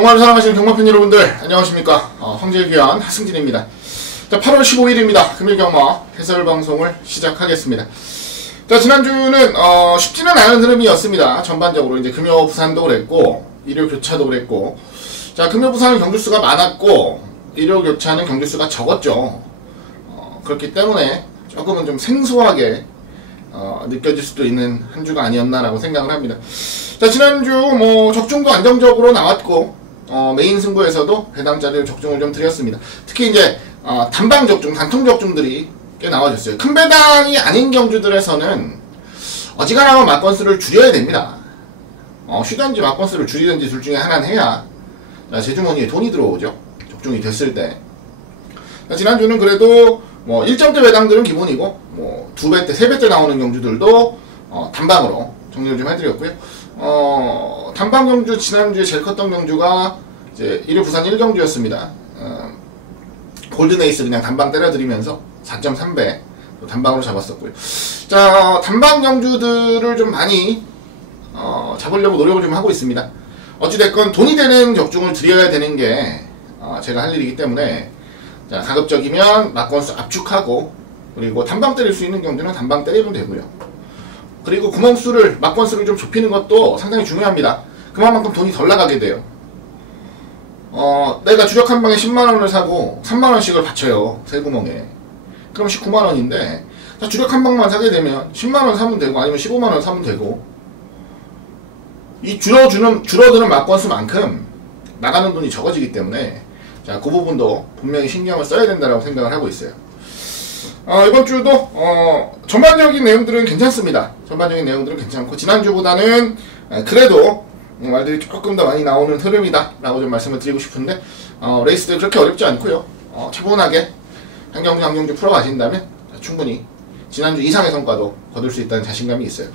경마를 사랑하시는 경마팬 여러분들 안녕하십니까. 황제의 귀한 하승진입니다. 자, 8월 15일입니다. 금일경마 해설방송을 시작하겠습니다. 자, 지난주는 쉽지는 않은 흐름이었습니다. 전반적으로 이제 금요 부산도 그랬고 일요 교차도 그랬고, 자, 금요 부산은 경주수가 많았고 일요 교차는 경주수가 적었죠. 그렇기 때문에 조금은 좀 생소하게 느껴질 수도 있는 한 주가 아니었나라고 생각을 합니다. 자, 지난주 적중도 안정적으로 나왔고 메인 승부에서도 배당자리를 적중을 좀 드렸습니다. 특히 이제 단방 적중, 단통 적중들이 꽤 나와줬어요. 큰 배당이 아닌 경주들에서는 어지간하면 막건수를 줄여야 됩니다. 쉬든지 막건수를 줄이든지 둘 중에 하나는 해야 제 주머니에 돈이 들어오죠. 적중이 됐을 때. 자, 지난주는 그래도 1점대 배당들은 기본이고 2배대, 3배대 나오는 경주들도 단방으로 정리를 좀 해드렸고요. 단방 경주, 지난주에 제일 컸던 경주가 이제 1일 부산 1경주였습니다. 골든에이스 그냥 단방 때려드리면서 4.3배 단방으로 잡았었고요. 자, 단방 경주들을 좀 많이 잡으려고 노력을 좀 하고 있습니다. 어찌됐건 돈이 되는 적중을 드려야 되는 게 제가 할 일이기 때문에, 자, 가급적이면 막건수 압축하고, 그리고 단방 때릴 수 있는 경주는 단방 때리면 되고요. 그리고 구멍수를, 막건수를 좀 좁히는 것도 상당히 중요합니다. 그만큼 돈이 덜 나가게 돼요. 내가 주력 한 방에 10만원을 사고 3만원씩을 바쳐요, 세 구멍에. 그럼 19만원인데, 주력 한 방만 사게 되면 10만원 사면 되고, 아니면 15만원 사면 되고, 이 줄어드는 막건수만큼 나가는 돈이 적어지기 때문에, 자, 그 부분도 분명히 신경을 써야 된다고 생각을 하고 있어요. 이번 주도 전반적인 내용들은 괜찮습니다. 전반적인 내용들은 괜찮고, 지난주보다는 그래도 말들이 조금 더 많이 나오는 흐름이다 라고 좀 말씀을 드리고 싶은데, 레이스들 그렇게 어렵지 않고요. 차분하게 한 경주 풀어가신다면 충분히 지난주 이상의 성과도 거둘 수 있다는 자신감이 있어요.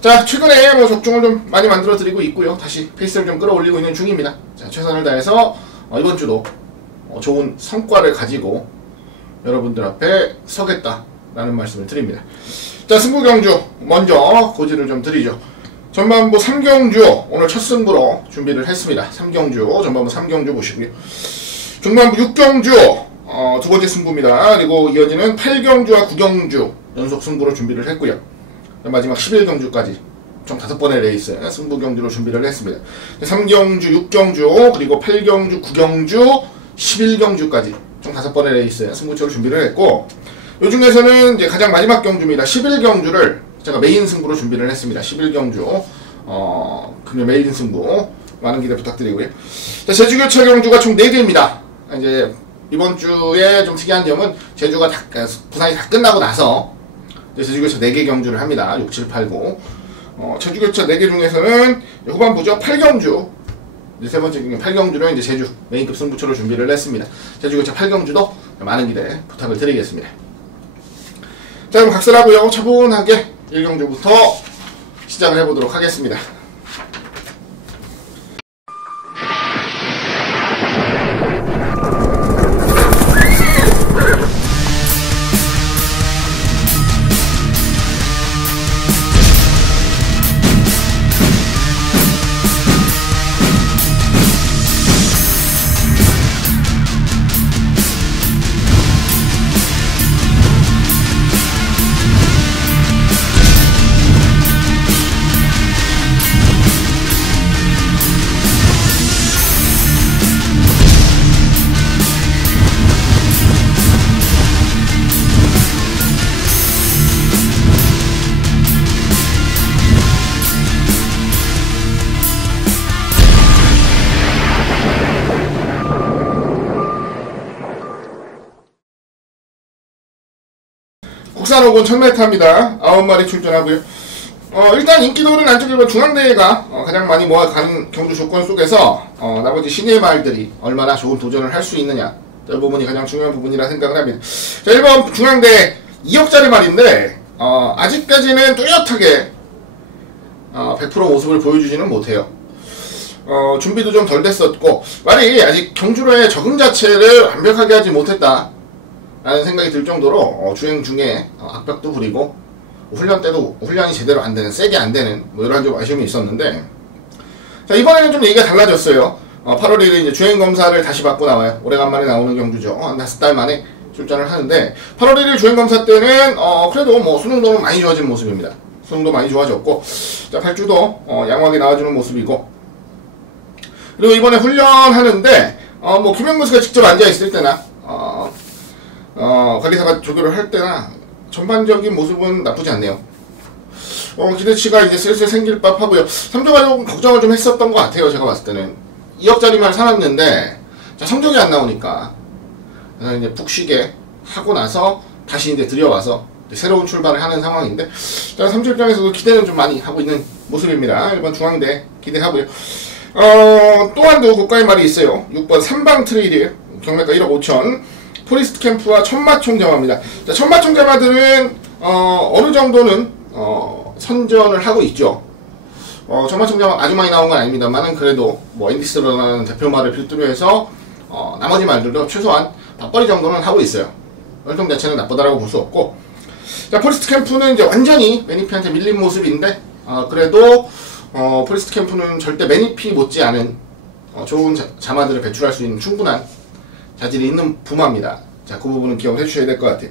자, 최근에 적중을 좀 많이 만들어 드리고 있고요. 다시 페이스를 좀 끌어올리고 있는 중입니다. 자, 최선을 다해서 이번 주도 좋은 성과를 가지고 여러분들 앞에 서겠다라는 말씀을 드립니다. 자, 승부 경주 먼저 고지를 좀 드리죠. 전반부 3경주 오늘 첫 승부로 준비를 했습니다. 3경주, 전반부 3경주 보시고요. 중반부 6경주 두 번째 승부입니다. 그리고 이어지는 8경주와 9경주 연속 승부로 준비를 했고요. 마지막 11경주까지 총 5번의 레이스 승부 경주로 준비를 했습니다. 3경주, 6경주, 그리고 8경주, 9경주, 11경주까지 총 5번의 레이스 승부처로 준비를 했고, 요 중에서는 이제 가장 마지막 경주입니다. 11경주를 제가 메인 승부로 준비를 했습니다. 11경주 금요 메인 승부 많은 기대 부탁드리고요. 자, 제주교차 경주가 총 4개입니다. 이제 이번 주에 좀 특이한 점은 제주가 부산이 다 끝나고 나서 제주교차 4개 경주를 합니다. 6, 7, 8, 9. 제주교차 4개 중에서는 후반부죠. 8경주. 이제 세 번째 경기 8경주를 이제 제주 메인급 승부처로 준비를 했습니다. 제주교차 8경주도 많은 기대 부탁을 드리겠습니다. 자, 그럼 각설하고요. 차분하게 1경주부터 시작을 해보도록 하겠습니다. 국산호군 1000m입니다. 9마리 출전하고요. 일단 인기도는 안쪽에 중앙대회가 가장 많이 모아가는 경주 조건 속에서 나머지 시내 마을들이 얼마나 좋은 도전을 할 수 있느냐, 이 부분이 가장 중요한 부분이라 생각을 합니다. 자, 1번 중앙대회 2억짜리 말인데 아직까지는 뚜렷하게 100% 모습을 보여주지는 못해요. 준비도 좀 덜 됐었고, 말이 아직 경주로의 적응 자체를 완벽하게 하지 못했다 라는 생각이 들 정도로 주행 중에 악벽도 부리고 훈련 때도 훈련이 제대로 안 되는, 세게 안 되는 이런 좀 아쉬움이 있었는데, 자, 이번에는 좀 얘기가 달라졌어요. 8월 1일 이제 주행검사를 다시 받고 나와요. 오래간만에 나오는 경주죠. 한 5달 만에 출전을 하는데, 8월 1일 주행검사 때는, 그래도 뭐 수능도는 많이 좋아진 모습입니다. 수능도 많이 좋아졌고, 자, 발주도, 양호하게 나와주는 모습이고, 그리고 이번에 훈련하는데, 뭐, 김영무씨가 직접 앉아있을 때나, 관리사가 조교를 할 때나, 전반적인 모습은 나쁘지 않네요. 기대치가 이제 슬슬 생길 법 하고요. 3조가 조금 걱정을 좀 했었던 것 같아요. 제가 봤을 때는 2억짜리만 사놨는데, 자, 성적이 안 나오니까 이제 푹 쉬게 하고 나서 다시 이제 들여와서 이제 새로운 출발을 하는 상황인데, 자, 3주 입장에서도 기대는 좀 많이 하고 있는 모습입니다. 1번 중앙대 기대하고요. 또한도 국가의 말이 있어요. 6번 삼방 트레이드 경매가 1억 5천, 포리스트 캠프와 천마총자마입니다. 자, 천마총자마들은 어느 정도는 선전을 하고 있죠. 천마총자마 아주 많이 나온 건 아닙니다만은, 그래도 뭐 앤디스라는 대표말을 필두로 해서 나머지 말들도 최소한 밥벌이 정도는 하고 있어요. 활동 자체는 나쁘다라고 볼 수 없고, 자, 포리스트 캠프는 이제 완전히 매니피한테 밀린 모습인데, 그래도 포리스트 캠프는 절대 매니피 못지않은 좋은 자마들을 배출할 수 있는 충분한 자질이 있는 부마입니다. 자, 그 부분은 기억을 해주셔야 될 것 같아요.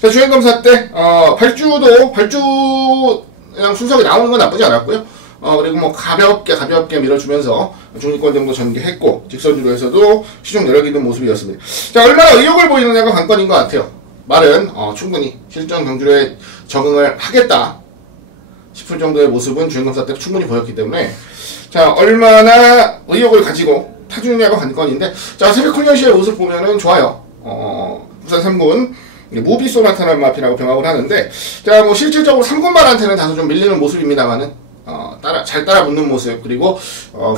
자, 주행검사 때 발주 그냥 순서가 나오는 건 나쁘지 않았고요. 그리고 뭐 가볍게 밀어주면서 중위권 정도 전개했고, 직선주로에서도 시중 여력 있는 모습이었습니다. 자, 얼마나 의욕을 보이느냐가 관건인 것 같아요. 말은 충분히 실전 경주로에 적응을 하겠다 싶을 정도의 모습은 주행검사 때 충분히 보였기 때문에, 자, 얼마나 의욕을 가지고 타주느냐가 관건인데, 자, 새벽 훈련 시의 모습 보면은 좋아요. 부산 3군 무비 소나타라는 마피라고 병합을 하는데, 자, 뭐 실질적으로 3군만한테는 다소 좀 밀리는 모습입니다만은 잘 따라 붙는 모습, 그리고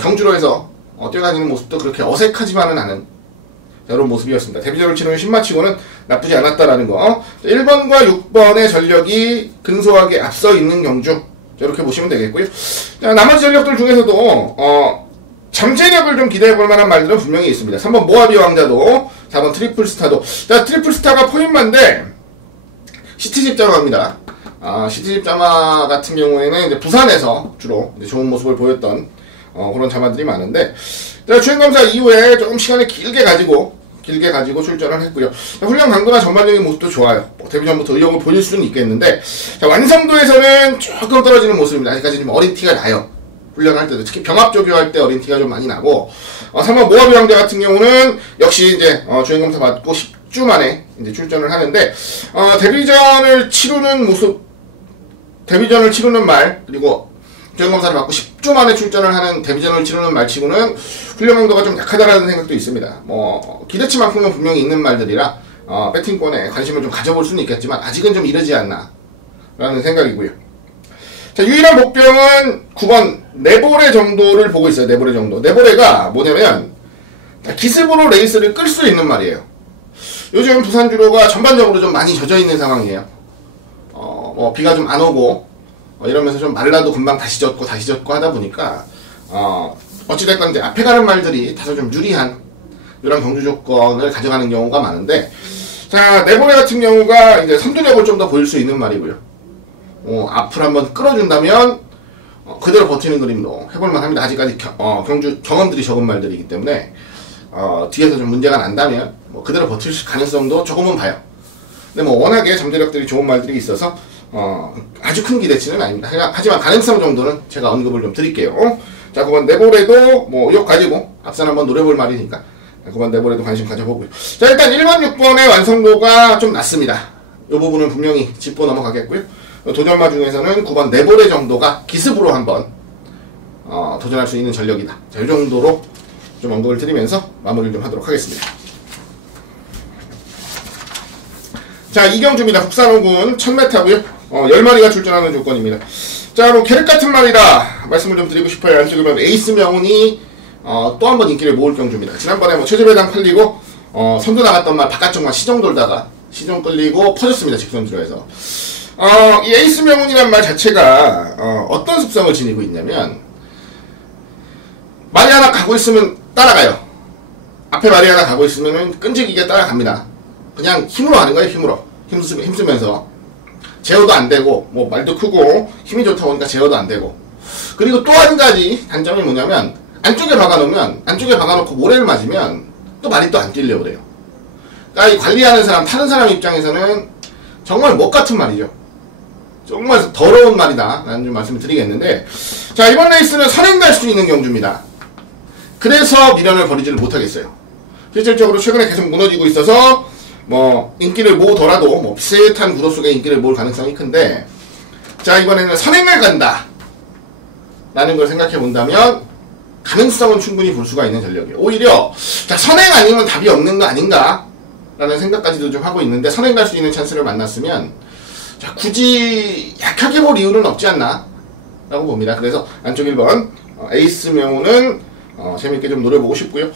경주로에서 뛰어다니는 모습도 그렇게 어색하지만은 않은 이런 모습이었습니다. 데뷔전을 치르는 신마치고는 나쁘지 않았다라는 거. 1번과 6번의 전력이 근소하게 앞서 있는 경주, 이렇게 보시면 되겠고요. 자, 나머지 전력들 중에서도 잠재력을 좀 기대해볼 만한 말들은 분명히 있습니다. 3번 모하비 왕자도, 4번 트리플스타도. 자, 트리플스타가 포인마인데 시티집 자마입니다. 시티집 자마 같은 경우에는 이제 부산에서 주로 이제 좋은 모습을 보였던 그런 자마들이 많은데, 자, 주행검사 이후에 조금 시간을 길게 가지고 출전을 했고요. 자, 훈련 강도나 전반적인 모습도 좋아요. 데뷔 전부터 의욕을 보일 수는 있겠는데, 자, 완성도에서는 조금 떨어지는 모습입니다. 아직까지 좀 어린 티가 나요. 훈련할 때도, 특히 병합조교할 때 어린 티가 좀 많이 나고, 3번 모하비 왕자 같은 경우는 역시 이제 주행검사 받고 10주 만에 이제 출전을 하는데, 데뷔전을 치르는 말, 그리고 주행검사를 받고 10주 만에 출전을 하는 데뷔전을 치르는 말치고는 훈련 강도가 좀 약하다라는 생각도 있습니다. 뭐 기대치만큼은 분명히 있는 말들이라 배팅권에 관심을 좀 가져볼 수는 있겠지만, 아직은 좀 이르지 않나 라는 생각이고요. 자, 유일한 목표는 9번 네보레 정도를 보고 있어요. 네보레 정도. 네보레가 뭐냐면 기습으로 레이스를 끌 수 있는 말이에요. 요즘 부산주로가 전반적으로 좀 많이 젖어있는 상황이에요. 뭐 비가 좀 안 오고 이러면서 좀 말라도 금방 다시 젖고 하다 보니까 어찌됐건 이제 앞에 가는 말들이 다소 좀 유리한 이런 경주 조건을 가져가는 경우가 많은데, 자, 네보레 같은 경우가 이제 선두력을 좀 더 보일 수 있는 말이고요. 앞을 한번 끌어준다면 그대로 버티는 그림도 해볼만 합니다. 아직까지 경주 경험들이 적은 말들이기 때문에 뒤에서 좀 문제가 난다면 뭐 그대로 버틸 가능성도 조금은 봐요. 근데 뭐 워낙에 잠재력들이 좋은 말들이 있어서 아주 큰 기대치는 아닙니다. 하지만 가능성 정도는 제가 언급을 좀 드릴게요. 자, 그건 네보레도 뭐 의욕 가지고 앞선 한번 노려볼 말이니까 그건 네보레도 관심 가져보고요. 자, 일단 1번, 6번의 완성도가 좀 낮습니다. 이 부분은 분명히 짚고 넘어가겠고요. 도전마 중에서는 9번 네보레 정도가 기습으로 한번 도전할 수 있는 전력이다. 자, 이 정도로 좀 언급을 드리면서 마무리를 좀 하도록 하겠습니다. 자, 이경주입니다. 국산 5군 1000m고요. 10마리가 출전하는 조건입니다. 자, 뭐 계륵 같은 말이다 말씀을 좀 드리고 싶어요. 안쪽에 보면 에이스 명운이 또 한 번 인기를 모을 경주입니다. 지난번에 뭐 최저배당 팔리고 선두 나갔던 말 바깥쪽만 시정 돌다가 시정 끌리고 퍼졌습니다. 직선주로에서. 이 에이스 명운이란 말 자체가 어떤 습성을 지니고 있냐면, 말이 하나 가고 있으면 따라가요. 앞에 말이 하나 가고 있으면 끈질기게 따라갑니다. 그냥 힘으로 하는 거예요. 힘쓰면서 제어도 안 되고, 뭐 말도 크고 힘이 좋다 보니까 제어도 안 되고. 그리고 또 한 가지 단점이 뭐냐면 안쪽에 박아놓으면, 안쪽에 박아놓고 모래를 맞으면 또 말이 또 안 뛰려고 그래요. 그러니까 이 관리하는 사람, 타는 사람 입장에서는 정말 못 같은 말이죠. 정말 더러운 말이다 라는 좀 말씀을 드리겠는데, 자, 이번 레이스는 선행 갈 수 있는 경주입니다. 그래서 미련을 버리지를 못하겠어요. 실질적으로 최근에 계속 무너지고 있어서 뭐 인기를 모으더라도 뭐 비슷한 구도 속에 인기를 모을 가능성이 큰데, 자, 이번에는 선행을 간다 라는 걸 생각해 본다면 가능성은 충분히 볼 수가 있는 전력이에요. 오히려 자, 선행 아니면 답이 없는 거 아닌가 라는 생각까지도 좀 하고 있는데, 선행 갈 수 있는 찬스를 만났으면 자, 굳이 약하게 볼 이유는 없지 않나 라고 봅니다. 그래서 안쪽 1번 에이스 명호는 재밌게 좀 노려보고 싶고요.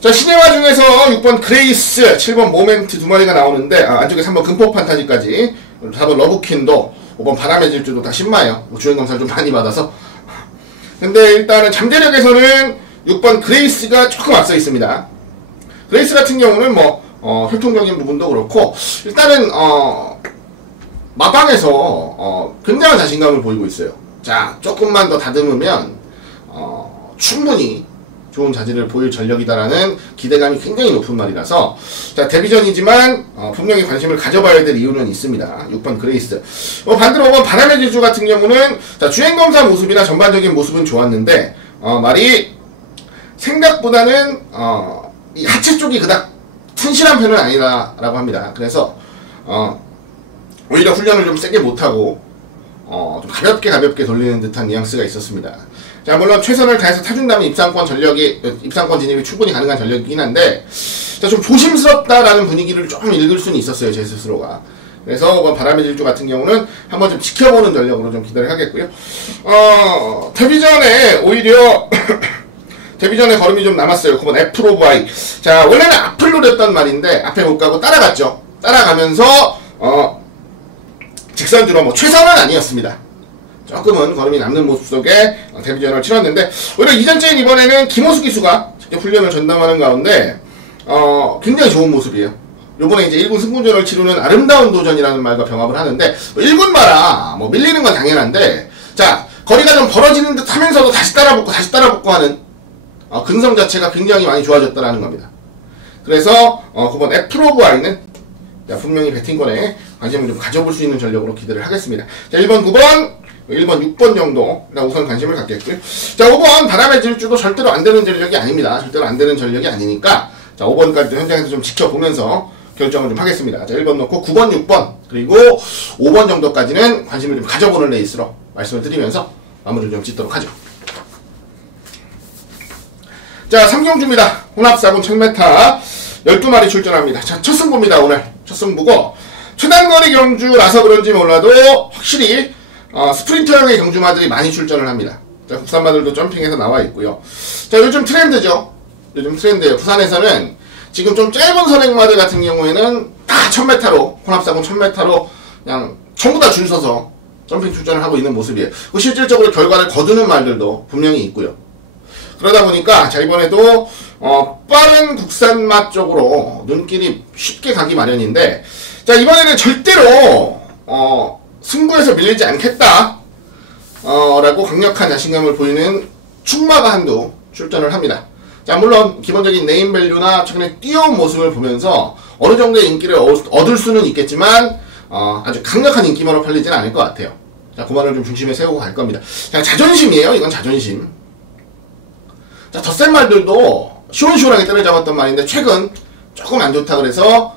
자, 시네마 중에서 6번 그레이스, 7번 모멘트 두 마리가 나오는데, 안쪽에 3번 금폭 판타지까지, 4번 러브킨도, 5번 바람의 질주도 다 신마예요. 뭐 주행 검사를 좀 많이 받아서. 근데 일단은 잠재력에서는 6번 그레이스가 조금 앞서 있습니다. 그레이스 같은 경우는 뭐 혈통적인 부분도 그렇고, 일단은 마방에서 굉장한 자신감을 보이고 있어요. 자, 조금만 더 다듬으면 충분히 좋은 자질을 보일 전력이다라는 기대감이 굉장히 높은 말이라서, 자, 데뷔전이지만 분명히 관심을 가져봐야 될 이유는 있습니다. 6번 그레이스. 반대로 5번 바람의 질주 같은 경우는, 자, 주행검사 모습이나 전반적인 모습은 좋았는데 말이 생각보다는 이 하체 쪽이 그닥 튼실한 편은 아니다라고 합니다. 그래서 오히려 훈련을 좀 세게 못하고 좀 가볍게 돌리는 듯한 뉘앙스가 있었습니다. 자, 물론 최선을 다해서 타준다면 입상권 진입이 충분히 가능한 전력이긴 한데, 자, 좀 조심스럽다라는 분위기를 조금 읽을 수는 있었어요, 제 스스로가. 그래서 바람의 질주 같은 경우는 한번 좀 지켜보는 전력으로 좀 기대를 하겠고요. 데뷔전에 오히려 데뷔전에 걸음이 좀 남았어요. 9번 애플 오브 아이. 자, 원래는 앞을 노렸단 말인데 앞에 못 가고 따라갔죠. 따라가면서 직선주로 뭐 최선은 아니었습니다. 조금은 걸음이 남는 모습 속에 데뷔전을 치렀는데, 오히려 이전째인 이번에는 김호수 기수가 직접 훈련을 전담하는 가운데 굉장히 좋은 모습이에요. 요번에 이제 1군 승군전을 치르는 아름다운 도전이라는 말과 병합을 하는데, 1군 마라 뭐 밀리는 건 당연한데, 자, 거리가 좀 벌어지는 듯 하면서도 다시 따라붙고 하는 근성 자체가 굉장히 많이 좋아졌다라는 겁니다. 그래서 9번 애플 오브 아이는 분명히 배팅권에 관심을 좀 가져볼 수 있는 전력으로 기대를 하겠습니다. 자, 1번, 9번, 1번, 6번 정도 우선 관심을 갖겠고요. 자, 5번 바람의 질주도 절대로 안 되는 전력이 아닙니다. 절대로 안 되는 전력이 아니니까, 자, 5번까지도 현장에서 좀 지켜보면서 결정을 좀 하겠습니다. 자, 1번 넣고 9번, 6번, 그리고 5번 정도까지는 관심을 좀 가져보는 레이스로 말씀을 드리면서 마무리를 좀 짓도록 하죠. 자, 3경주입니다. 혼합 4분 1000m 12마리 출전합니다. 자, 첫 승부입니다. 오늘 첫 승부고, 최단거리 경주라서 그런지 몰라도 확실히 스프린터형의 경주마들이 많이 출전을 합니다. 자, 국산마들도 점핑해서 나와 있고요. 자, 요즘 트렌드죠. 요즘 트렌드예요. 부산에서는 지금 좀 짧은 선행마들 같은 경우에는 다 1000m로, 혼합사군 1000m로 그냥 전부 다 줄 서서 점핑 출전을 하고 있는 모습이에요. 실질적으로 결과를 거두는 말들도 분명히 있고요. 그러다 보니까, 자, 이번에도 빠른 국산맛 쪽으로 눈길이 쉽게 가기 마련인데, 자, 이번에는 절대로 승부에서 밀리지 않겠다 라고 강력한 자신감을 보이는 충마가 한두 출전을 합니다. 자, 물론 기본적인 네임밸류나 최근에 뛰어온 모습을 보면서 어느 정도의 인기를 얻을 수는 있겠지만 아주 강력한 인기만으로 팔리지는 않을 것 같아요. 자, 그만을 좀 중심에 세우고 갈 겁니다. 자, 자존심이에요. 이건 자존심. 자, 덧센 말들도 시원시원하게 때려잡았던 말인데 최근 조금 안 좋다 그래서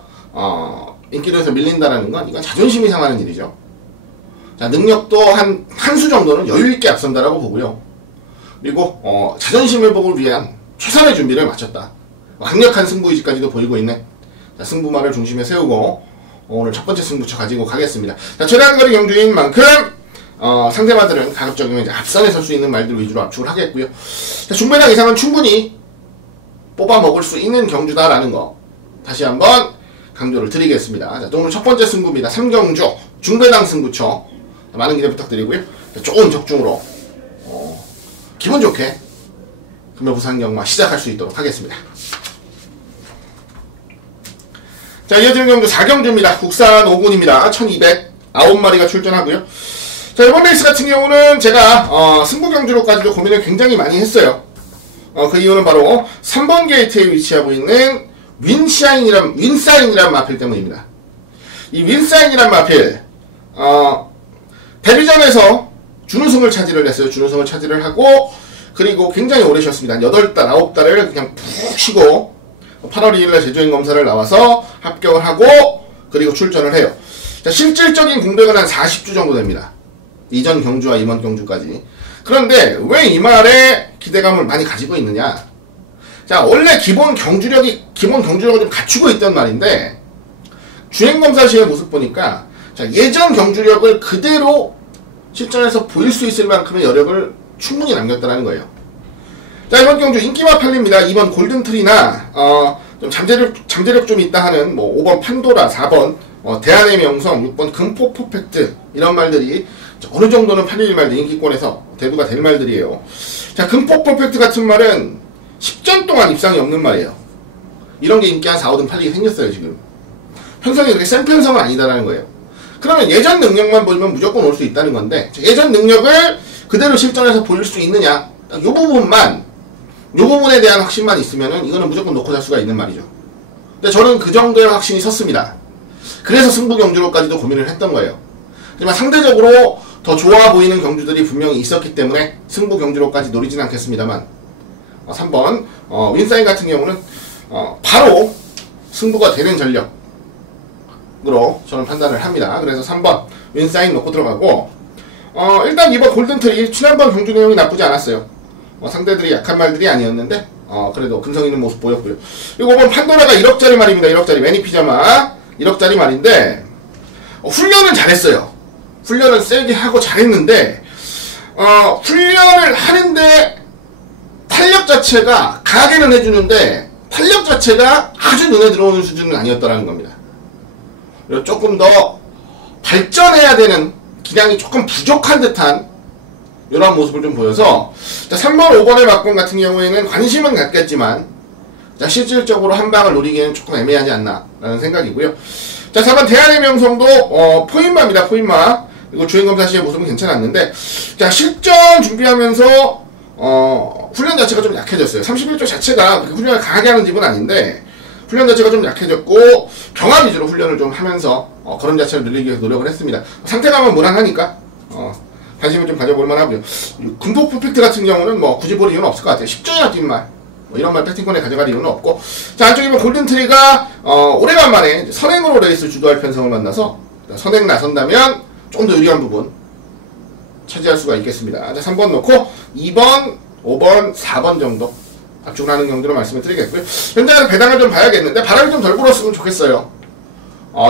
인기도에서 밀린다라는 건 이건 자존심이 상하는 일이죠. 자, 능력도 한 수 정도는 여유있게 앞선다라고 보고요. 그리고 자존심을 복을 위한 최선의 준비를 마쳤다. 강력한 승부의지까지도 보이고 있는, 자, 승부말을 중심에 세우고 오늘 첫 번째 승부처 가지고 가겠습니다. 자, 최단거리 경주인 만큼 상대마들은 가급적이면 이제 앞선에 설 수 있는 말들 위주로 압축을 하겠고요. 자, 중배당 이상은 충분히 뽑아 먹을 수 있는 경주다라는 거 다시 한번 강조를 드리겠습니다. 자, 오늘 첫 번째 승부입니다. 3경주 중배당 승부처, 많은 기대 부탁드리고요. 자, 좋은 적중으로 기분 좋게 금요 부산 경마 시작할 수 있도록 하겠습니다. 자, 이어지는 경주 4경주입니다. 국산 5군입니다. 1209마리가 출전하고요. 자, 이번 레이스 같은 경우는 제가 승부 경주로까지도 고민을 굉장히 많이 했어요. 그 이유는 바로 3번 게이트에 위치하고 있는 윈사인이란 마필 때문입니다. 이 윈사인이란 마필, 데뷔전에서 준우승을 차지를 했어요. 준우승을 차지를 하고, 그리고 굉장히 오래 쉬었습니다. 8달, 9달을 그냥 푹 쉬고, 8월 2일날 제주행 검사를 나와서 합격을 하고, 그리고 출전을 해요. 자, 실질적인 공백은 한 40주 정도 됩니다. 이전 경주와 이번 경주까지. 그런데 왜 이 말에 기대감을 많이 가지고 있느냐? 자, 원래 기본 경주력을 좀 갖추고 있던 말인데, 주행검사 시의 모습 보니까, 자, 예전 경주력을 그대로 실전에서 보일 수 있을 만큼의 여력을 충분히 남겼다는 거예요. 자, 이번 경주 인기마 팔립니다. 2번 골든트리나, 좀 잠재력 좀 있다 하는, 5번 판도라, 4번, 대안의 명성, 6번 금포 퍼펙트, 이런 말들이 어느 정도는 팔릴 말들, 인기권에서 대두가 될 말들이에요. 자, 금포 퍼펙트 같은 말은 10전 동안 입상이 없는 말이에요. 이런 게 인기 한 4, 5등 팔리게 생겼어요, 지금. 편성이 그렇게 센 편성은 아니다라는 거예요. 그러면 예전 능력만 보이면 무조건 올 수 있다는 건데, 예전 능력을 그대로 실전에서 보일 수 있느냐, 이 부분에 대한 확신만 있으면은 이거는 무조건 놓고 살 수가 있는 말이죠. 근데 저는 그 정도의 확신이 섰습니다. 그래서 승부 경주로까지도 고민을 했던 거예요. 하지만 상대적으로 더 좋아 보이는 경주들이 분명히 있었기 때문에 승부 경주로까지 노리진 않겠습니다만, 3번 윈사인 같은 경우는 바로 승부가 되는 전력으로 저는 판단을 합니다. 그래서 3번 윈사인 놓고 들어가고, 일단 이번 골든트리 지난번 경주 내용이 나쁘지 않았어요. 상대들이 약한 말들이 아니었는데 그래도 근성 있는 모습 보였고요. 그리고 5번 판도라가 1억짜리 말입니다. 1억짜리 매니피자마 1억짜리 말인데, 훈련은 잘했어요. 훈련은 세게 하고 잘했는데, 훈련을 하는데 탄력 자체가 가게는 해주는데 탄력 자체가 아주 눈에 들어오는 수준은 아니었다라는 겁니다. 그리고 조금 더 발전해야 되는 기량이 조금 부족한 듯한 이런 모습을 좀 보여서, 자, 3번, 5번의 막공 같은 경우에는 관심은 갖겠지만, 자, 실질적으로 한 방을 노리기에는 조금 애매하지 않나 라는 생각이고요. 자, 4번 대안의 명성도 포인마입니다. 포인마. 그리고 주행검사 시의 모습은 괜찮았는데, 자, 실전 준비하면서 훈련 자체가 좀 약해졌어요. 31조 자체가 훈련을 강하게 하는 집은 아닌데, 훈련 자체가 좀 약해졌고 경합 위주로 훈련을 좀 하면서 걸음 자체를 늘리기 위해서 노력을 했습니다. 상태감은 무난하니까 관심을 좀 가져볼 만하고요. 금포 퍼펙트 같은 경우는 굳이 볼 이유는 없을 것 같아요. 10전이나 뛴 말, 이런 말 배팅권에 가져갈 이유는 없고, 자, 안쪽이면 골든트리가 오래간만에 선행으로 레이스 주도할 편성을 만나서 선행 나선다면 좀 더 유리한 부분 차지할 수가 있겠습니다. 자, 3번 놓고 2번, 5번, 4번 정도 압축을 하는 경우로 말씀을 드리겠고요. 현장에서 배당을 좀 봐야겠는데, 바람이 좀 덜 불었으면 좋겠어요.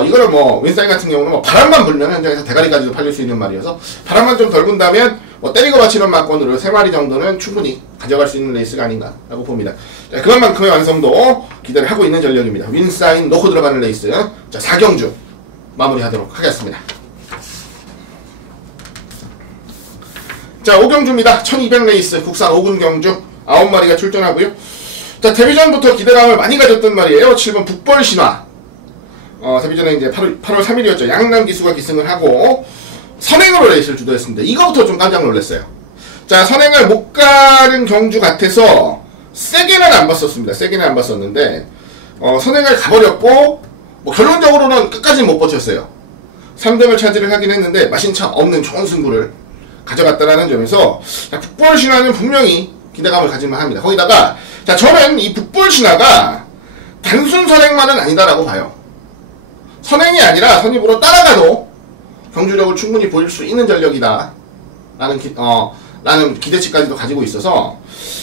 이거를 윈사인 같은 경우는 바람만 불면 현장에서 대가리까지도 팔릴 수 있는 말이어서, 바람만 좀 덜 분다면 때리고 받치는 막권으로 3마리 정도는 충분히 가져갈 수 있는 레이스가 아닌가라고 봅니다. 자, 그만큼의 완성도 기대를 하고 있는 전력입니다. 윈사인 놓고 들어가는 레이스. 자, 4경주 마무리하도록 하겠습니다. 자, 5경주입니다. 1200 레이스 국산 5군 경주 9마리가 출전하고요. 자, 데뷔전부터 기대감을 많이 가졌던 말이에요. 7번 북벌신화. 데뷔전에 이제 8월 3일이었죠. 양남 기수가 기승을 하고 선행으로 레이스를 주도했습니다. 이거부터 좀 깜짝 놀랐어요. 자, 선행을 못 가는 경주 같아서 세게는 안 봤었습니다. 세게는 안 봤었는데, 선행을 가버렸고, 결론적으로는 끝까지 못 버텼어요. 3등을 차지를 하긴 했는데, 마신차 없는 좋은 승부를 가져갔다라는 점에서, 자, 북벌신화는 분명히 기대감을 가질만 합니다. 거기다가, 자, 저는 이 북벌신화가 단순 선행만은 아니다라고 봐요. 선행이 아니라 선입으로 따라가도 경주력을 충분히 보일 수 있는 전력이다 라는 기대치까지도 가지고 있어서,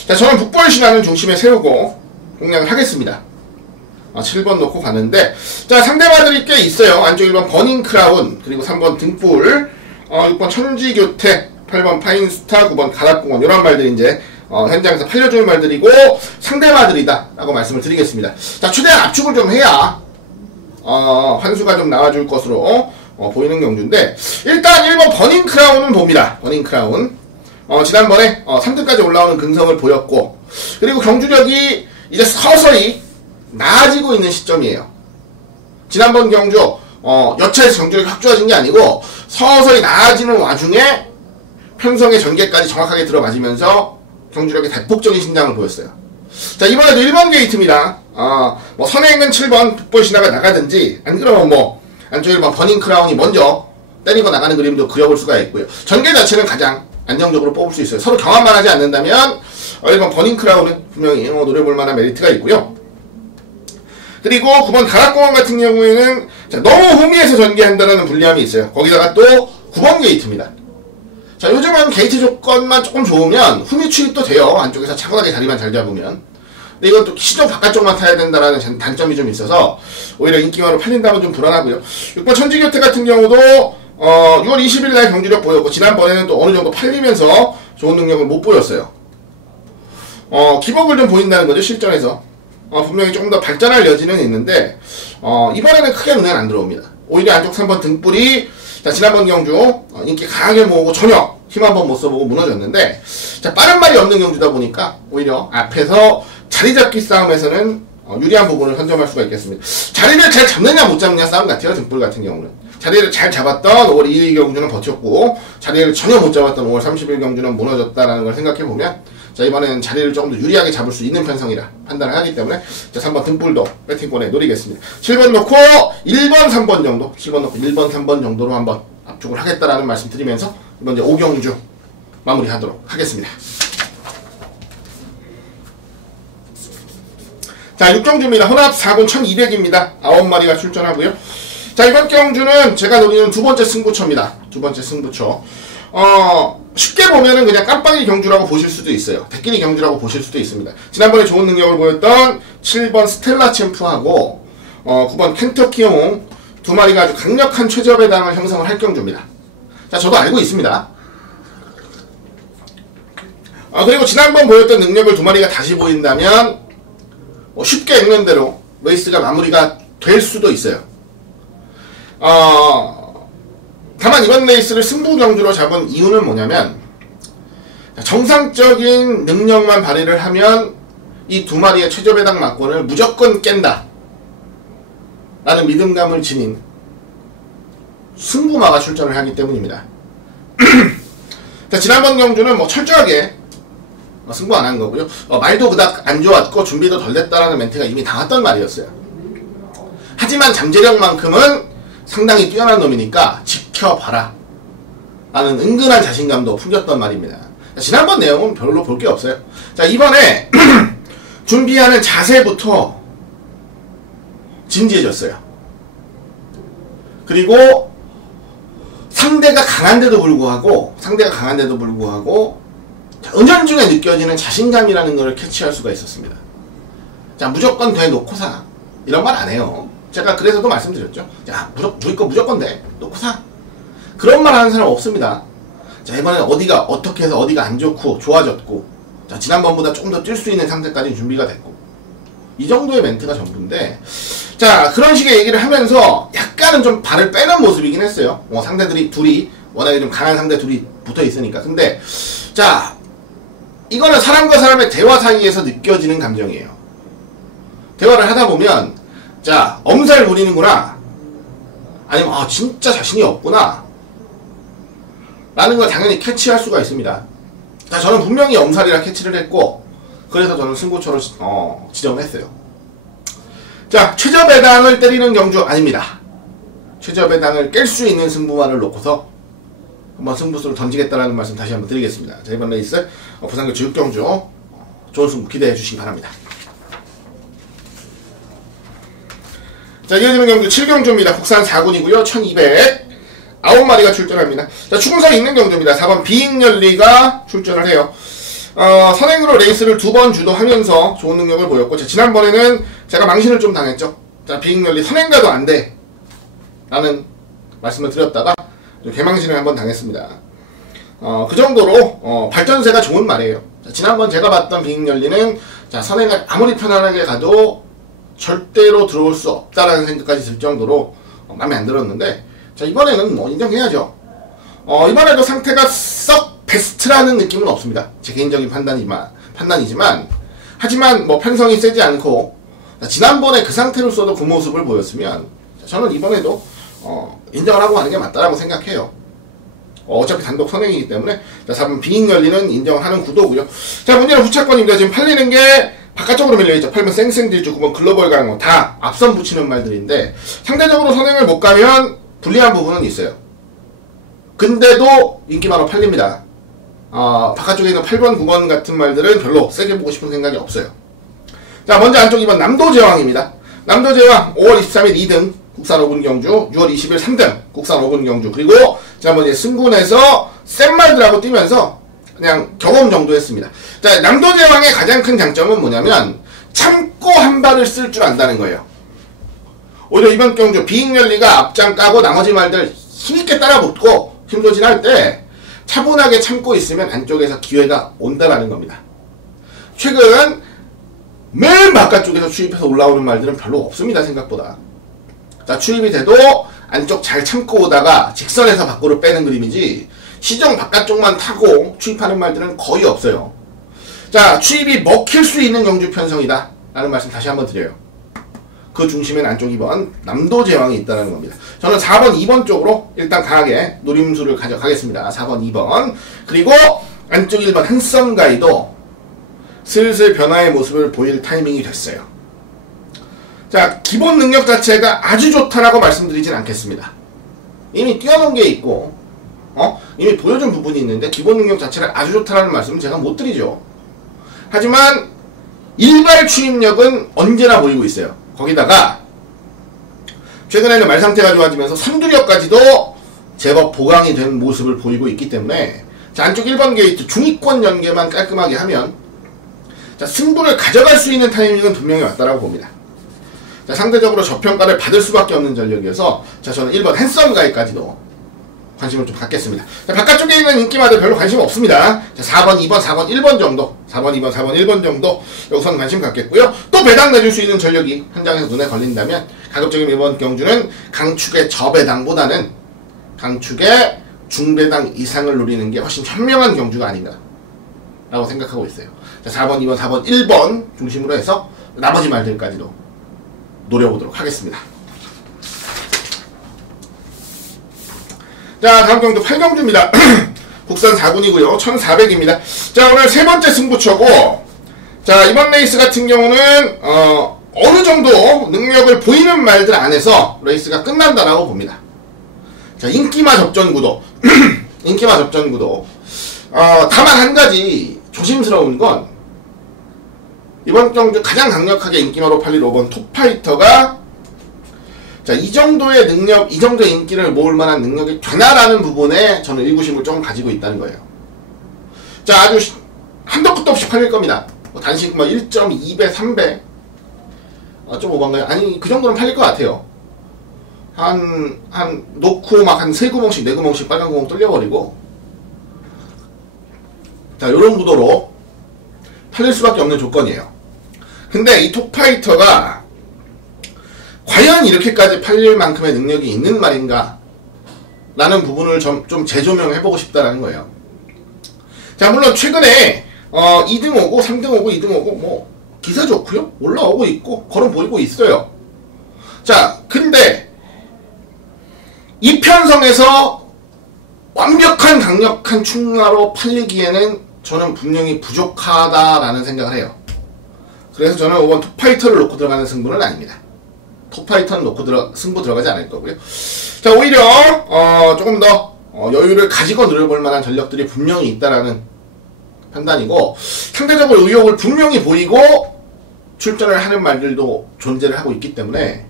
자, 저는 북벌신화는 중심에 세우고 공략을 하겠습니다. 7번 놓고 가는데, 자, 상대마들이 꽤 있어요. 안쪽 1번 버닝크라운, 그리고 3번 등불, 6번 천지교태, 8번 파인스타, 9번 가락공원, 이런 말들이 이제 현장에서 팔려주는 말들이고 상대마들이다 라고 말씀을 드리겠습니다. 자, 최대한 압축을 좀 해야 환수가 좀 나와줄 것으로 보이는 경주인데, 일단 1번 버닝크라운은 봅니다. 버닝크라운 지난번에 3등까지 올라오는 근성을 보였고, 그리고 경주력이 이제 서서히 나아지고 있는 시점이에요. 지난번 경주 여차에서 경주력이 확 좋아진 게 아니고 서서히 나아지는 와중에 편성의 전개까지 정확하게 들어맞으면서 경주력이 대폭적인 신장을 보였어요. 자, 이번에도 1번 게이트입니다. 뭐 선행은 7번 북볼 신화가 나가든지, 안 그러면 뭐 안쪽 1번 버닝 크라운이 먼저 때리고 나가는 그림도 그려볼 수가 있고요. 전개 자체는 가장 안정적으로 뽑을 수 있어요. 서로 경합만 하지 않는다면 1번 버닝 크라운은 분명히 노려볼 만한 메리트가 있고요. 그리고 9번 가락공원 같은 경우에는 자, 너무 호미에서 전개한다는 불리함이 있어요. 거기다가 또 9번 게이트입니다. 자, 요즘은 게이트 조건만 조금 좋으면 후미 출입도 돼요. 안쪽에서 차분하게 자리만 잘 잡으면. 근데 이건 또 시조 바깥쪽만 타야 된다라는 단점이 좀 있어서 오히려 인기가로 팔린다면 좀 불안하고요. 6번 천지교태 같은 경우도 6월 20일 날 경주력 보였고 지난번에는 또 어느 정도 팔리면서 좋은 능력을 못 보였어요. 기복을 좀 보인다는 거죠, 실전에서. 분명히 조금 더 발전할 여지는 있는데 이번에는 크게 눈에 안 들어옵니다. 오히려 안쪽 3번 등불이 자, 지난번 경주 인기 강하게 모으고 전혀 힘 한번 못 써보고 무너졌는데 자, 빠른 말이 없는 경주다 보니까 오히려 앞에서 자리 잡기 싸움에서는 유리한 부분을 선점할 수가 있겠습니다. 자리를 잘 잡느냐 못 잡느냐 싸움 같아요. 등불 같은 경우는 자리를 잘 잡았던 5월 2일 경주는 버텼고 자리를 전혀 못 잡았던 5월 30일 경주는 무너졌다는 걸 생각해보면 자, 이번에는 자리를 조금 더 유리하게 잡을 수 있는 편성이라 판단을 하기 때문에 자, 3번 등불도 배팅권에 노리겠습니다. 7번 놓고 1번 3번 정도 7번 놓고 1번 3번 정도로 한번 압축을 하겠다라는 말씀 드리면서 이번 이제 5경주 마무리하도록 하겠습니다. 자, 6경주입니다. 혼합 4군 1200입니다. 9마리가 출전하고요. 자, 이번 경주는 제가 노리는 두 번째 승부처입니다. 두 번째 승부처. 쉽게 보면은 그냥 깜빡이 경주라고 보실 수도 있어요. 대끼리 경주라고 보실 수도 있습니다. 지난번에 좋은 능력을 보였던 7번 스텔라 챔프하고 9번 켄터키 영웅 두 마리가 아주 강력한 최저배당을 형성을 할 경주입니다. 자, 저도 알고 있습니다. 그리고 지난번 보였던 능력을 두 마리가 다시 보인다면 쉽게 읽는 대로 레이스가 마무리가 될 수도 있어요. 다만 이번 레이스를 승부 경주로 잡은 이유는 뭐냐면 정상적인 능력만 발휘를 하면 이 두 마리의 최저배당 막권을 무조건 깬다 라는 믿음감을 지닌 승부마가 출전을 하기 때문입니다. 자, 지난번 경주는 뭐 철저하게 승부 안 한 거고요. 말도 그닥 안 좋았고 준비도 덜 됐다라는 멘트가 이미 나왔던 말이었어요. 하지만 잠재력만큼은 상당히 뛰어난 놈이니까 지켜봐라 라는 은근한 자신감도 풍겼던 말입니다. 자, 지난번 내용은 별로 볼 게 없어요. 자, 이번에 준비하는 자세부터 진지해졌어요. 그리고 상대가 강한데도 불구하고 자, 은연중에 느껴지는 자신감이라는 걸 캐치할 수가 있었습니다. 자, 무조건 돼 놓고 사 이런 말 안 해요. 제가 그래서도 말씀드렸죠. 자, 우리 거 무조건 돼 놓고 사 그런 말 하는 사람 없습니다. 자, 이번엔 어디가 어떻게 해서 어디가 안 좋고 좋아졌고 자, 지난번보다 조금 더 뛸 수 있는 상태까지 준비가 됐고 이 정도의 멘트가 전부인데 자, 그런 식의 얘기를 하면서 약간은 좀 발을 빼는 모습이긴 했어요. 상대들이 둘이 워낙에 좀 강한 상대 둘이 붙어 있으니까. 근데 자, 이거는 사람과 사람의 대화 사이에서 느껴지는 감정이에요. 대화를 하다 보면 자, 엄살 부리는구나 아니면 진짜 자신이 없구나 라는 걸 당연히 캐치할 수가 있습니다. 자, 저는 분명히 엄살이라 캐치를 했고 그래서 저는 승부처로 지정을 했어요. 자, 최저배당을 때리는 경주 아닙니다. 최저배당을 깰 수 있는 승부만을 놓고서 한번 승부수를 던지겠다는 말씀 다시 한번 드리겠습니다. 자, 이번 레이스 부산교체 6경주 좋은 승부 기대해 주시기 바랍니다. 자, 이어지는 경주 7경주입니다. 국산 4군이고요. 1200 9마리가 출전합니다. 자, 추궁선이 있는 경주입니다. 4번 비익열리가 출전을 해요. 선행으로 레이스를 2번 주도하면서 좋은 능력을 보였고 자, 지난번에는 제가 망신을 좀 당했죠. 자, 비익열리 선행가도 안 돼 라는 말씀을 드렸다가 개망신을 한번 당했습니다. 그 정도로 발전세가 좋은 말이에요. 자, 지난번 제가 봤던 비익열리는 자, 선행을 아무리 편안하게 가도 절대로 들어올 수 없다라는 생각까지 들 정도로 마음에 안 들었는데 자, 이번에는 뭐 인정해야죠. 이번에도 상태가 썩 베스트라는 느낌은 없습니다. 제 개인적인 판단이지만 하지만 뭐 편성이 세지 않고 자, 지난번에 그 상태로서도 그 모습을 보였으면 자, 저는 이번에도 인정을 하고 가는 게 맞다라고 생각해요. 어차피 단독 선행이기 때문에 자 4번 비익열리는 인정하는 구도고요. 자 문제는 부착권입니다. 지금 팔리는 게 바깥쪽으로 밀려있죠. 8번 쌩쌩질주, 9번 글로벌 강호 다 앞선 붙이는 말들인데 상대적으로 선행을 못 가면 불리한 부분은 있어요. 근데도 인기만으로 팔립니다. 바깥쪽에 있는 8번, 9번 같은 말들은 별로 세게 보고 싶은 생각이 없어요. 자 먼저 안쪽 2번 남도제왕입니다. 남도제왕 5월 23일 2등 국산 5분 경주, 6월 20일 3등 국산 5분 경주, 그리고 지난번에 승군에서 센 말들하고 뛰면서 그냥 경험 정도 했습니다. 자 남도제왕의 가장 큰 장점은 뭐냐면 참고 한 발을 쓸 줄 안다는 거예요. 오히려 이번 경주 비익열리가 앞장 까고 나머지 말들 힘있게 따라붙고 힘도진할 때 차분하게 참고 있으면 안쪽에서 기회가 온다라는 겁니다. 최근 맨 바깥쪽에서 추입해서 올라오는 말들은 별로 없습니다. 생각보다. 자 추입이 돼도 안쪽 잘 참고 오다가 직선에서 밖으로 빼는 그림이지 시정 바깥쪽만 타고 추입하는 말들은 거의 없어요. 자 추입이 먹힐 수 있는 경주 편성이다 라는 말씀 다시 한번 드려요. 그 중심엔 안쪽 2번 남도제왕이 있다는 겁니다. 저는 4번 2번 쪽으로 일단 강하게 노림수를 가져가겠습니다. 4번 2번 그리고 안쪽 1번 한썸가이도 슬슬 변화의 모습을 보일 타이밍이 됐어요. 자 기본 능력 자체가 아주 좋다라고 말씀드리진 않겠습니다. 이미 뛰어놓은 게 있고 이미 보여준 부분이 있는데 기본 능력 자체를 아주 좋다라는 말씀은 제가 못 드리죠. 하지만 일발 추입력은 언제나 보이고 있어요. 거기다가 최근에는 말 상태가 좋아지면서 선두력까지도 제법 보강이 된 모습을 보이고 있기 때문에 자 안쪽 1번 게이트 중위권 연계만 깔끔하게 하면 자 승부를 가져갈 수 있는 타이밍은 분명히 왔다라고 봅니다. 자 상대적으로 저평가를 받을 수밖에 없는 전력이어서 자 저는 1번 핸섬가이까지도 관심을 좀 갖겠습니다. 자, 바깥쪽에 있는 인기마들 별로 관심 없습니다. 자, 4번, 2번, 4번, 1번 정도 4번, 2번, 4번, 1번 정도 여기서는 관심 갖겠고요. 또 배당 내줄 수 있는 전력이 한 장에서 눈에 걸린다면 가급적이면 이번 경주는 강축의 저배당보다는 강축의 중배당 이상을 노리는 게 훨씬 현명한 경주가 아닌가 라고 생각하고 있어요. 자, 4번, 2번, 4번, 1번 중심으로 해서 나머지 말들까지도 노려보도록 하겠습니다. 자 다음 경주 8경주입니다. 국산 4군이고요. 1400입니다. 자 오늘 세 번째 승부처고 자 이번 레이스 같은 경우는 어느 정도 능력을 보이는 말들 안에서 레이스가 끝난다라고 봅니다. 자 인기마 접전구도 인기마 접전구도 다만 한 가지 조심스러운 건 이번 경주 가장 강력하게 인기마로 팔릴 5번 톱파이터가 자, 이 정도의 능력, 이 정도의 인기를 모을 만한 능력이 되나라는 부분에 저는 의구심을 좀 가지고 있다는 거예요. 자, 아주 한도 끝도 없이 팔릴 겁니다. 단식 1.2배, 3배. 좀 오반가요? 아니, 그 정도는 팔릴 것 같아요. 놓고 막 한 3구멍씩, 4구멍씩 빨간 구멍 뚫려버리고. 자, 요런 구도로 팔릴 수밖에 없는 조건이에요. 근데 이 톱파이터가 과연 이렇게까지 팔릴 만큼의 능력이 있는 말인가? 라는 부분을 좀 재조명해보고 싶다라는 거예요. 자, 물론 최근에 2등 오고 3등 오고 2등 오고 뭐 기사 좋고요. 올라오고 있고 걸음 보이고 있어요. 자, 근데 이 편성에서 완벽한 강력한 충마로 팔리기에는 저는 분명히 부족하다라는 생각을 해요. 그래서 저는 5번 톱파이터를 놓고 들어가는 승부는 아닙니다. 톱파이터는 놓고 승부 들어가지 않을 거고요. 자, 오히려 조금 더 여유를 가지고 노려볼 만한 전력들이 분명히 있다라는 판단이고, 상대적으로 의욕을 분명히 보이고 출전을 하는 말들도 존재를 하고 있기 때문에,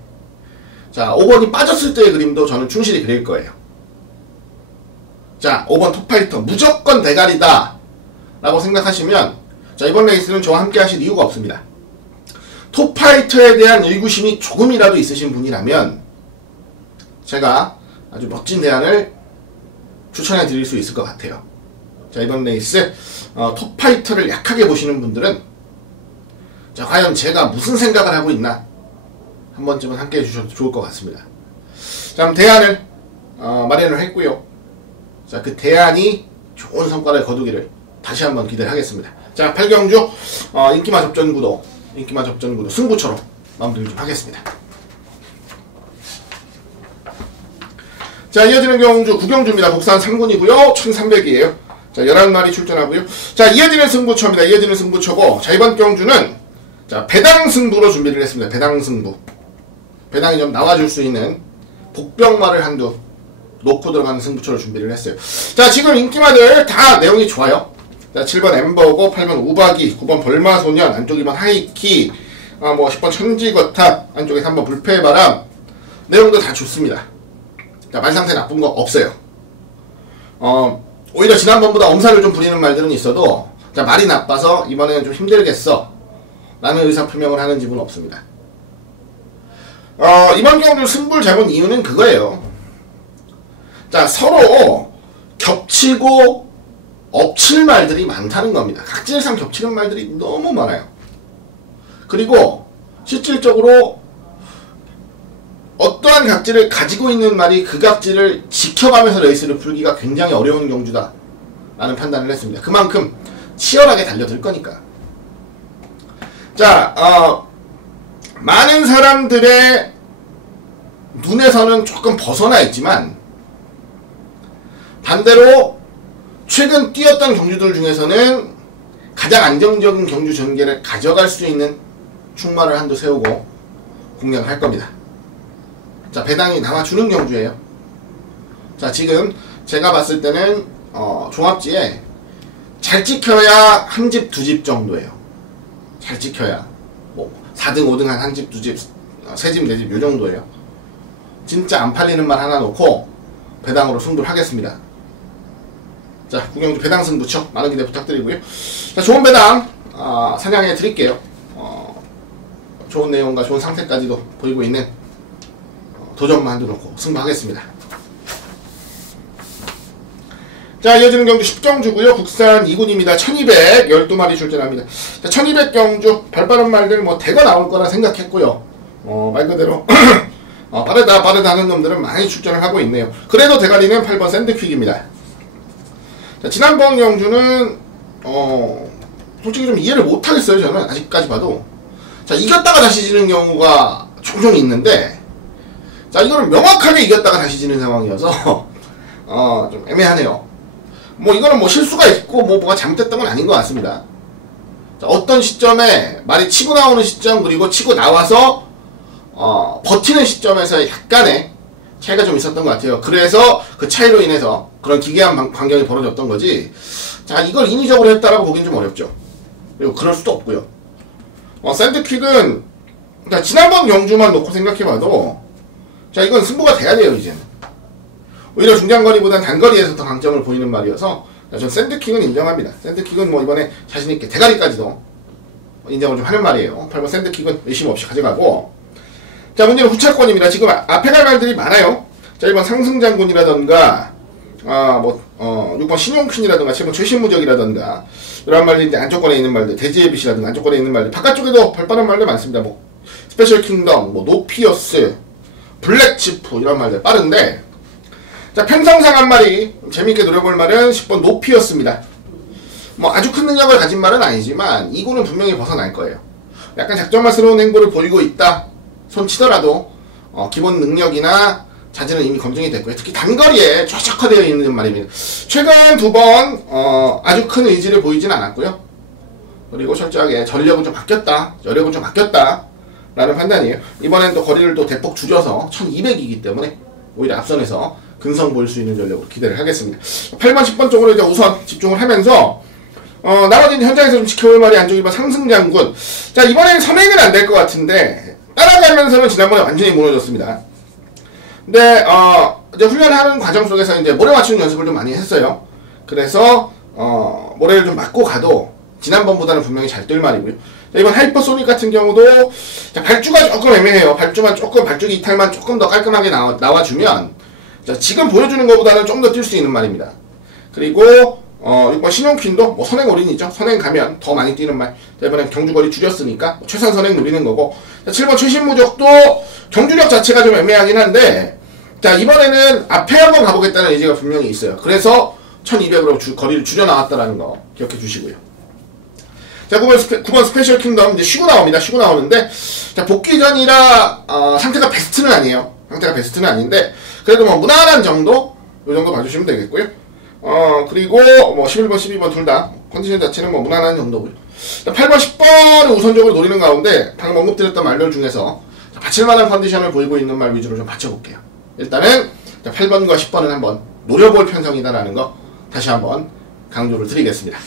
자, 5번이 빠졌을 때의 그림도 저는 충실히 그릴 거예요. 자, 5번 톱파이터 무조건 대가리다 라고 생각하시면, 자, 이번 레이스는 저와 함께 하실 이유가 없습니다. 톱파이터에 대한 의구심이 조금이라도 있으신 분이라면 제가 아주 멋진 대안을 추천해 드릴 수 있을 것 같아요. 자, 이번 레이스 톱파이터를 약하게 보시는 분들은, 자, 과연 제가 무슨 생각을 하고 있나 한 번쯤은 함께 해주셔도 좋을 것 같습니다. 자, 그럼 대안을 마련을 했고요. 자, 그 대안이 좋은 성과를 거두기를 다시 한번 기대를 하겠습니다. 자, 8경주 인기마 접전구도 승부처럼 마무리를 좀 하겠습니다. 자, 이어지는 경주 구경주입니다. 국산 3군이고요. 1300이에요. 자, 11마리 출전하고요. 자, 이어지는 승부처입니다. 이어지는 승부처고, 자, 이번 경주는, 자, 배당 승부로 준비를 했습니다. 배당 승부. 배당이 좀 나와줄 수 있는 복병마를 한두 놓고 들어가는 승부처를 준비를 했어요. 자, 지금 인기마들 다 내용이 좋아요. 자, 7번 엠버고, 8번 우박이, 9번 벌마소년, 안쪽 2번 하이키, 10번 천지거탑, 안쪽에 3번 불패바람. 내용도 다 좋습니다. 자, 말 상태 나쁜 거 없어요. 오히려 지난번보다 엄살을 좀 부리는 말들은 있어도, 자, 말이 나빠서 이번에는 좀 힘들겠어 라는 의사표명을 하는 집은 없습니다. 이번 경주 승부를 잡은 이유는 그거예요. 자, 서로 겹치고 엎칠 말들이 많다는 겁니다. 각질상 겹치는 말들이 너무 많아요. 그리고 실질적으로 어떠한 각질을 가지고 있는 말이 그 각질을 지켜가면서 레이스를 풀기가 굉장히 어려운 경주다 라는 판단을 했습니다. 그만큼 치열하게 달려들 거니까. 자, 많은 사람들의 눈에서는 조금 벗어나 있지만 반대로 최근 뛰었던 경주들 중에서는 가장 안정적인 경주 전개를 가져갈 수 있는 충마를 한두 세우고 공략할 겁니다. 자, 배당이 나와주는 경주예요. 자, 지금 제가 봤을 때는 종합지에 잘 찍혀야 한 집, 두 집 정도예요. 잘 찍혀야 4등, 5등 한 집, 두 집, 세 집, 네 집 요 정도예요. 진짜 안 팔리는 말 하나 놓고 배당으로 승부를 하겠습니다. 자, 구경주 배당 승부처 많은 기대 부탁드리고요. 자, 좋은 배당 사냥해 드릴게요. 좋은 내용과 좋은 상태까지도 보이고 있는 도전만 한두 놓고 승부하겠습니다. 자, 이어지는 경주 10경주고요. 국산 2군입니다. 1200 12마리 출전합니다. 자, 1200 경주 발빠른 말들 대거 나올 거라 생각했고요. 말 그대로 빠르다 하는 놈들은 많이 출전을 하고 있네요. 그래도 대가리는 8번 샌드퀵입니다. 자, 지난번 경주는 솔직히 좀 이해를 못하겠어요. 저는 아직까지 봐도. 자, 이겼다가 다시 지는 경우가 종종 있는데, 자, 이거는 명확하게 이겼다가 다시 지는 상황이어서 좀 애매하네요. 이거는 실수가 있고 뭐가 잘못됐던 건 아닌 것 같습니다. 자, 어떤 시점에 말이 치고 나오는 시점, 그리고 치고 나와서 버티는 시점에서 약간의 차이가 좀 있었던 것 같아요. 그래서 그 차이로 인해서 그런 기괴한 광경이 벌어졌던 거지. 자, 이걸 인위적으로 했다라고 보긴 좀 어렵죠. 그리고 그럴 수도 없고요. 샌드퀵은 자, 지난번 경주만 놓고 생각해봐도, 자, 이건 승부가 돼야 돼요, 이제는. 오히려 중장거리보단 단거리에서 더 강점을 보이는 말이어서, 전 샌드킥은 인정합니다. 샌드킥은 이번에 자신있게 대가리까지도 인정을 좀 하는 말이에요. 8번 샌드킥은 의심 없이 가져가고, 자, 문제는 후차권입니다. 지금 앞에 갈 말들이 많아요. 자, 1번 상승장군이라던가, 6번 신용퀸이라던가, 7번 최신무적이라던가, 이런 말들이 이제 안쪽권에 있는 말들, 대지의 빛이라든가 안쪽권에 있는 말들, 바깥쪽에도 발빠른 말들 많습니다. 스페셜 킹덤, 노피어스, 블랙치프, 이런 말들 빠른데, 자, 편성상 한 마리 재밌게 노려볼 말은 10번 노피어스입니다. 아주 큰 능력을 가진 말은 아니지만 2구는 분명히 벗어날 거예요. 약간 작전마스러운 행보를 보이고 있다 손 치더라도 기본 능력이나 자질은 이미 검증이 됐고요. 특히 단거리에 최적화되어 있는 말입니다. 최근 두 번 아주 큰 의지를 보이진 않았고요. 그리고 철저하게 전력은 좀 바뀌었다, 여력은 좀 바뀌었다 라는 판단이에요. 이번엔 또 거리를 또 대폭 줄여서 1200이기 때문에 오히려 앞선에서 근성 보일 수 있는 전력으로 기대를 하겠습니다. 8번, 10번 쪽으로 이제 우선 집중을 하면서 나머지 현장에서 좀 지켜볼 말이 안쪽이 상승장군. 자, 이번엔 선행은 안 될 것 같은데 따라가면서는 지난번에 완전히 무너졌습니다. 근데 이제 훈련하는 과정 속에서 이제 모래 맞추는 연습을 좀 많이 했어요. 그래서 모래를 좀 맞고 가도 지난번보다는 분명히 잘 뛸 말이고요. 자, 이번 하이퍼소닉 같은 경우도 자, 발주가 조금 애매해요. 발주기 이탈만 조금 더 깔끔하게 나와주면 자, 지금 보여주는 것보다는 좀 더 뛸 수 있는 말입니다. 그리고 6번 신용퀸도 선행 올인이죠. 선행 가면 더 많이 뛰는 말. 자, 이번엔 경주거리 줄였으니까 최선 선행 노리는 거고. 자, 7번 최신무적도 경주력 자체가 좀 애매하긴 한데, 자, 이번에는 앞에 한번 가보겠다는 의지가 분명히 있어요. 그래서 1200으로 거리를 줄여 나왔다라는 거 기억해 주시고요. 자, 9번 스페셜 킹덤 이제 쉬고 나옵니다. 쉬고 나오는데, 자, 복귀 전이라 상태가 베스트는 아니에요. 상태가 베스트는 아닌데 그래도 뭐 무난한 정도 요 정도 봐주시면 되겠고요. 그리고 뭐 11번 12번 둘 다 컨디션 자체는 뭐 무난한 정도고요. 8번 10번을 우선적으로 노리는 가운데 방금 언급드렸던 말들 중에서 받칠만한 컨디션을 보이고 있는 말 위주로 좀 받쳐볼게요. 일단은 8번과 10번은 한번 노려볼 편성이다라는 거 다시 한번 강조를 드리겠습니다.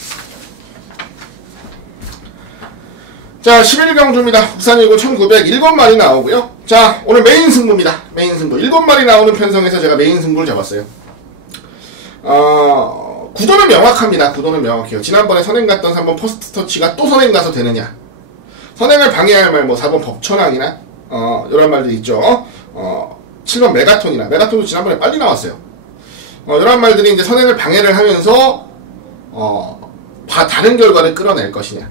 자, 11경주입니다. 국산일고 1907마리 나오고요. 자, 오늘 메인 승부입니다. 메인 승부. 7마리 나오는 편성에서 제가 메인 승부를 잡았어요. 구도는 명확합니다. 구도는 명확해요. 지난번에 선행 갔던 3번 퍼스트 터치가 또 선행 가서 되느냐. 선행을 방해할 말, 뭐 4번 법천왕이나, 이런 말들이 있죠. 7번 메가톤이나, 메가톤도 지난번에 빨리 나왔어요. 이런 말들이 이제 선행을 방해를 하면서, 다른 결과를 끌어낼 것이냐.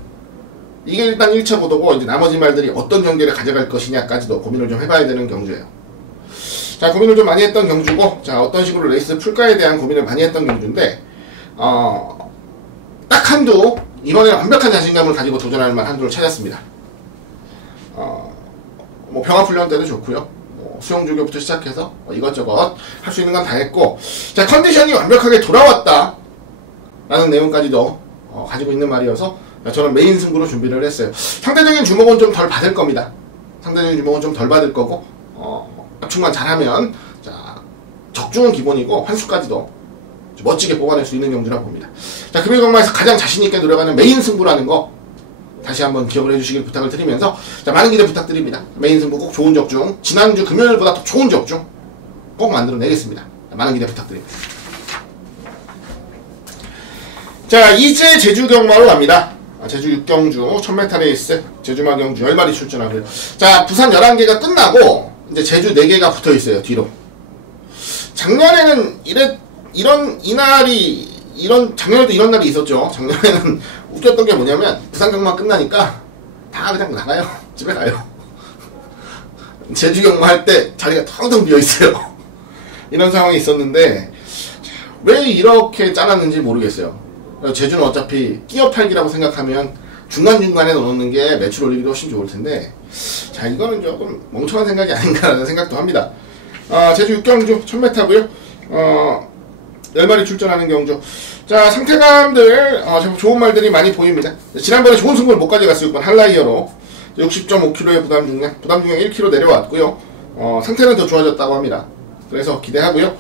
이게 일단 1차 구도고, 이제 나머지 말들이 어떤 경계를 가져갈 것이냐까지도 고민을 좀 해봐야 되는 경주예요. 자, 고민을 좀 많이 했던 경주고, 자, 어떤 식으로 레이스 풀까에 대한 고민을 많이 했던 경주인데, 딱 한두, 이번에는 완벽한 자신감을 가지고 도전할 만 한두를 찾았습니다. 뭐, 병합훈련 때도 좋고요. 수영조교부터 시작해서 이것저것 할 수 있는 건 다 했고, 자, 컨디션이 완벽하게 돌아왔다. 라는 내용까지도 가지고 있는 말이어서, 저는 메인 승부로 준비를 했어요. 상대적인 주목은 좀 덜 받을 겁니다. 상대적인 주목은 좀 덜 받을 거고, 압축만 잘하면, 자, 적중은 기본이고, 환수까지도 멋지게 뽑아낼 수 있는 경주라 봅니다. 자, 금일강마에서 가장 자신있게 노려가는 메인 승부라는 거, 다시 한번 기억을 해주시길 부탁을 드리면서, 자, 많은 기대 부탁드립니다. 메인 승부 꼭 좋은 적중, 지난주 금요일보다 더 좋은 적중, 꼭 만들어내겠습니다. 많은 기대 부탁드립니다. 자, 이제 제주경마로 갑니다. 제주 6경주, 1000m 레이스, 제주마경주 10마리 출전하고요. 자, 부산 11개가 끝나고, 이제 제주 4개가 붙어 있어요, 뒤로. 작년에는 작년에도 이런 날이 있었죠. 작년에는 웃겼던 게 뭐냐면, 부산 경마 끝나니까, 다 그냥 나가요. 집에 가요. 제주 경마 할 때 자리가 텅텅 비어 있어요. 이런 상황이 있었는데, 왜 이렇게 짜놨는지 모르겠어요. 제주는 어차피 끼어 팔기라고 생각하면 중간중간에 넣는 게 매출 올리기도 훨씬 좋을 텐데, 자, 이거는 조금 멍청한 생각이 아닌가라는 생각도 합니다. 제주 6경주 1000m고요. 10마리 출전하는 경주. 자, 상태감들, 좋은 말들이 많이 보입니다. 지난번에 좋은 승부를 못 가져갔어요. 6번 할라이어로 60.5kg의 부담 중량 1kg 내려왔고요. 상태는 더 좋아졌다고 합니다. 그래서 기대하고요.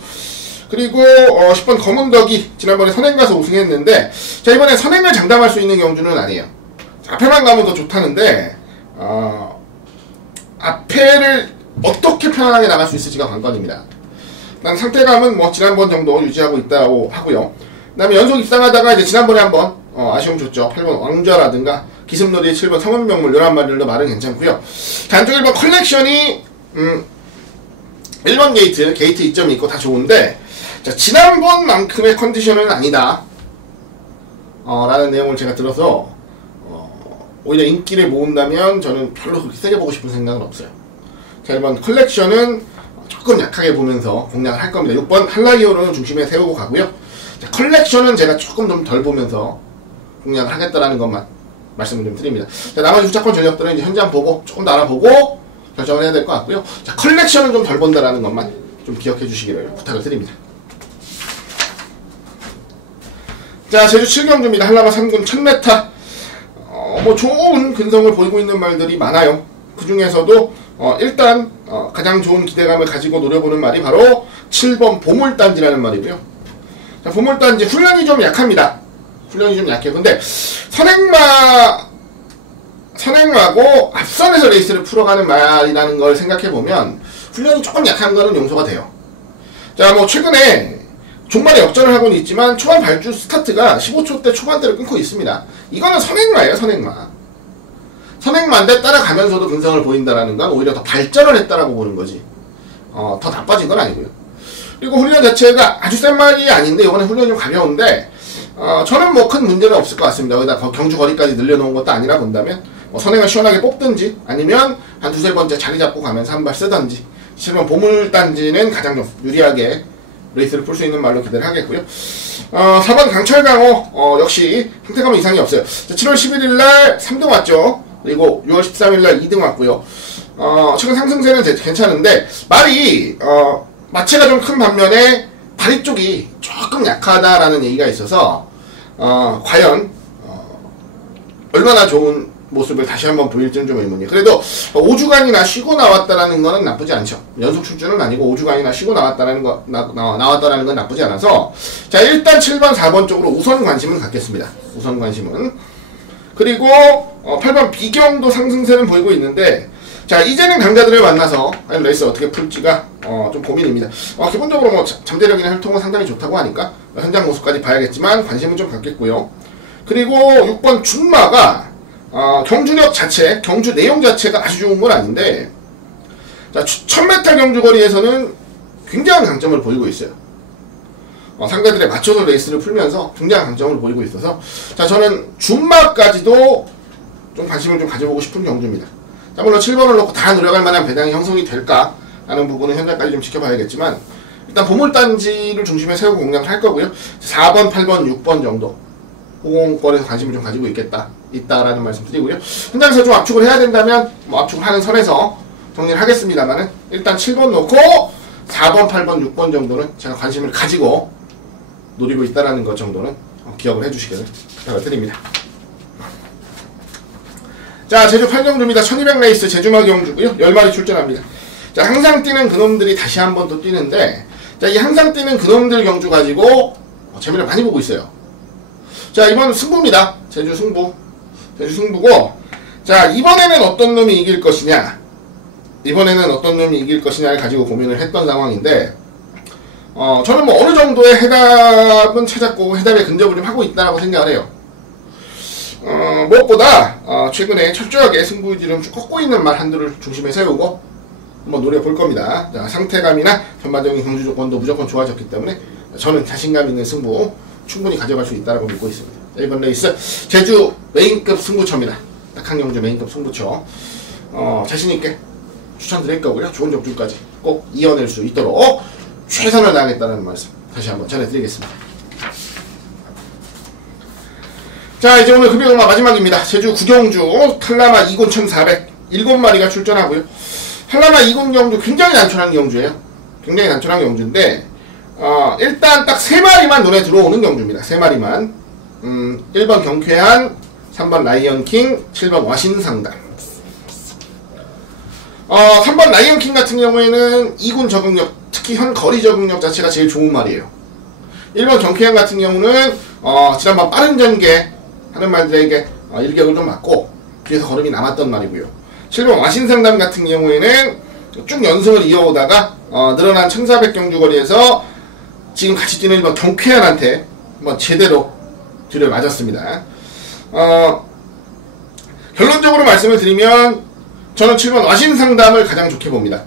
그리고 10번 검은덕이 지난번에 선행 가서 우승했는데, 자, 이번에 선행을 장담할 수 있는 경주는 아니에요. 자, 앞에만 가면 더 좋다는데, 앞에를 어떻게 편안하게 나갈 수 있을지가 관건입니다. 난 상태감은 뭐 지난번 정도 유지하고 있다고 하고요. 그 다음에 연속 입상하다가 이제 지난번에 한번 아쉬움 줬죠. 8번 왕좌라든가 기습놀이 7번 성은명물 11마리들도 말은 괜찮고요. 단쪽 1번 컬렉션이 1번 게이트 이점이 있고 다 좋은데, 자, 지난번만큼의 컨디션은 아니다 라는 내용을 제가 들어서 오히려 인기를 모은다면 저는 별로 그렇게 세게 보고 싶은 생각은 없어요. 자, 1번 컬렉션은 조금 약하게 보면서 공략을 할 겁니다. 6번 할라이오로는 중심에 세우고 가고요. 자, 컬렉션은 제가 조금 좀 덜 보면서 공략을 하겠다라는 것만 말씀을 좀 드립니다. 자, 나머지 후차권 전력들은 이제 현장 보고 조금 더 알아보고 결정을 해야 될 것 같고요. 자, 컬렉션은 좀 덜 본다라는 것만 좀 기억해 주시기를 부탁을 드립니다. 자, 제주 7경주입니다. 한라마 3군 1000m. 뭐 좋은 근성을 보이고 있는 말들이 많아요. 그 중에서도 일단 가장 좋은 기대감을 가지고 노려보는 말이 바로 7번 보물단지라는 말이고요. 자, 보물단지 훈련이 좀 약합니다. 훈련이 좀 약해요. 근데 선행마고 앞선에서 레이스를 풀어가는 말이라는 걸 생각해보면 훈련이 조금 약한 거는 용서가 돼요. 자, 뭐 최근에 종말에 역전을 하고는 있지만 초반 발주 스타트가 15초대 초반대를 끊고 있습니다. 이거는 선행마예요, 선행마. 선행마인데 따라가면서도 근성을 보인다라는 건 오히려 더 발전을 했다라고 보는 거지. 더 나빠진 건 아니고요. 그리고 훈련 자체가 아주 센 말이 아닌데 이번에 훈련이 좀 가벼운데 저는 뭐 큰 문제는 없을 것 같습니다. 여기다 경주 거리까지 늘려놓은 것도 아니라 본다면 선행을 시원하게 뽑든지 아니면 한 두세 번째 자리 잡고 가면서 한 발 쓰든지. 실은 보물단지는 가장 좀 유리하게 레이스를 풀 수 있는 말로 기대를 하겠고요. 4번 강철강호 역시 상태감은 이상이 없어요. 자, 7월 11일날 3등 왔죠. 그리고 6월 13일날 2등 왔고요. 최근 상승세는 괜찮은데 말이 마체가 좀 큰 반면에 다리 쪽이 조금 약하다라는 얘기가 있어서 과연 얼마나 좋은 모습을 다시 한번 보일지는 좀 의문이에요. 그래도 5주간이나 쉬고 나왔다라는 거는 나쁘지 않죠. 연속 출전은 아니고 5주간이나 쉬고 나왔다라는 건 나쁘지 않아서 자, 일단 7번, 4번 쪽으로 우선 관심을 갖겠습니다. 우선 관심은. 그리고 8번 비경도 상승세는 보이고 있는데 자, 이제는 강자들을 만나서 레이스 어떻게 풀지가 좀 고민입니다. 기본적으로 뭐 잠재력이나 혈통은 상당히 좋다고 하니까 현장 모습까지 봐야겠지만 관심은 좀 갖겠고요. 그리고 6번 준마가 경주력 자체, 경주 내용 자체가 아주 좋은 건 아닌데 자, 1000m 경주 거리에서는 굉장한 강점을 보이고 있어요. 상대들에 맞춰서 레이스를 풀면서 굉장한 강점을 보이고 있어서 자, 저는 준마까지도 좀 관심을 좀 가져보고 싶은 경주입니다. 자, 물론 7번을 놓고 다 노려갈 만한 배당이 형성이 될까 하는 부분은 현재까지 좀 지켜봐야겠지만 일단 보물단지를 중심에 세우고 공략을 할 거고요. 4번, 8번, 6번 정도 호공권에서 관심을 좀 가지고 있다라는 말씀 드리고요. 현장에서 좀 압축을 해야 된다면 뭐 압축을 하는 선에서 정리를 하겠습니다만은 일단 7번 놓고 4번, 8번, 6번 정도는 제가 관심을 가지고 노리고 있다라는 것 정도는 기억을 해주시기를 부탁을 드립니다. 자, 제주 8경주입니다. 1200 레이스 제주마 경주고요. 10마리 출전합니다. 자, 항상 뛰는 그놈들이 다시 한번 또 뛰는데 자, 이 항상 뛰는 그놈들 경주 가지고 재미를 많이 보고 있어요. 자, 이번 승부입니다. 제주 승부. 제주 승부고 자, 이번에는 어떤 놈이 이길 것이냐 를 가지고 고민을 했던 상황인데 저는 뭐 어느 정도의 해답은 찾았고 해답에 근접을 좀 하고 있다라고 생각을 해요. 무엇보다 최근에 철저하게 승부의지를 좀 꺾고 있는 말 한두를 중심에 세우고 한번 노려볼 겁니다. 자, 상태감이나 전반적인 경주 조건도 무조건 좋아졌기 때문에 저는 자신감 있는 승부 충분히 가져갈 수 있다고 믿고 있습니다. 자, 이번 레이스 제주 메인급 승부처입니다. 딱한 경주 메인급 승부처 자신있게 추천드릴 거고요. 좋은 적중까지 꼭 이어낼 수 있도록 최선을 다하겠다는 말씀 다시 한번 전해드리겠습니다. 자, 이제 오늘 금요일마 마지막입니다. 제주 9경주 한라마 2군 1400 7마리가 출전하고요. 한라마 2군 경주 굉장히 난처한 경주예요. 굉장히 난처한 경주인데 일단 딱 3마리만 눈에 들어오는 경주입니다. 3마리만 1번 경쾌한, 3번 라이언킹, 7번 와신상담. 3번 라이언킹 같은 경우에는 2군 적응력, 특히 현 거리 적응력 자체가 제일 좋은 말이에요. 1번 경쾌한 같은 경우는 지난번 빠른 전개 하는 말들에게 일격을 좀 맞고 뒤에서 걸음이 남았던 말이고요. 7번 와신상담 같은 경우에는 쭉 연승을 이어오다가 늘어난 1400 경주 거리에서 지금 같이 뛰는 1번 경쾌한한테 한번 제대로 뒤를 맞았습니다. 결론적으로 말씀을 드리면 저는 7번 와신상담을 가장 좋게 봅니다.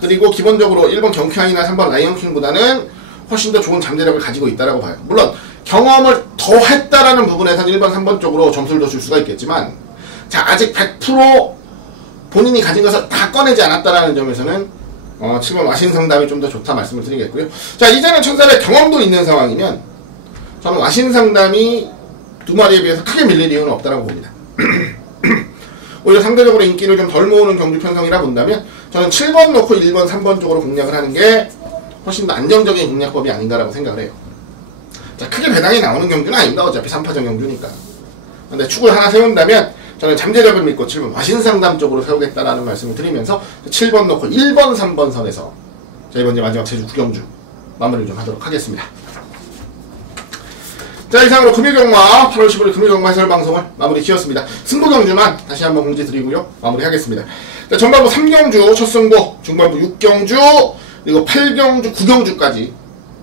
그리고 기본적으로 1번 경쾌한이나 3번 라이언킹보다는 훨씬 더 좋은 잠재력을 가지고 있다고 봐요. 물론 경험을 더 했다라는 부분에서는 1번, 3번 쪽으로 점수를 더 줄 수가 있겠지만 자, 아직 100% 본인이 가진 것을 다 꺼내지 않았다라는 점에서는 7번 와신상담이 좀 더 좋다 말씀을 드리겠고요. 자, 이제는 1400 경험도 있는 상황이면 저는 와신상담이 두 마리에 비해서 크게 밀릴 이유는 없다고 봅니다. 오히려 상대적으로 인기를 좀 덜 모으는 경주 편성이라 본다면 저는 7번 놓고 1번, 3번 쪽으로 공략을 하는 게 훨씬 더 안정적인 공략법이 아닌가라고 생각을 해요. 자, 크게 배당이 나오는 경주는 아닙니다. 어차피 3파전 경주니까. 근데 축을 하나 세운다면 저는 잠재력을 믿고 7번 와신상담 쪽으로 세우겠다라는 말씀을 드리면서 7번 놓고 1번, 3번 선에서 자, 이번 이제 마지막 제주 9경주 마무리를 좀 하도록 하겠습니다. 자, 이상으로 금요경마 8월 15일 금요경마 해설 방송을 마무리 지었습니다. 승부 경주만 다시 한번 공지 드리고요. 마무리 하겠습니다. 자, 전반부 3경주 첫 승부, 중반부 6경주, 그리고 8경주, 9경주까지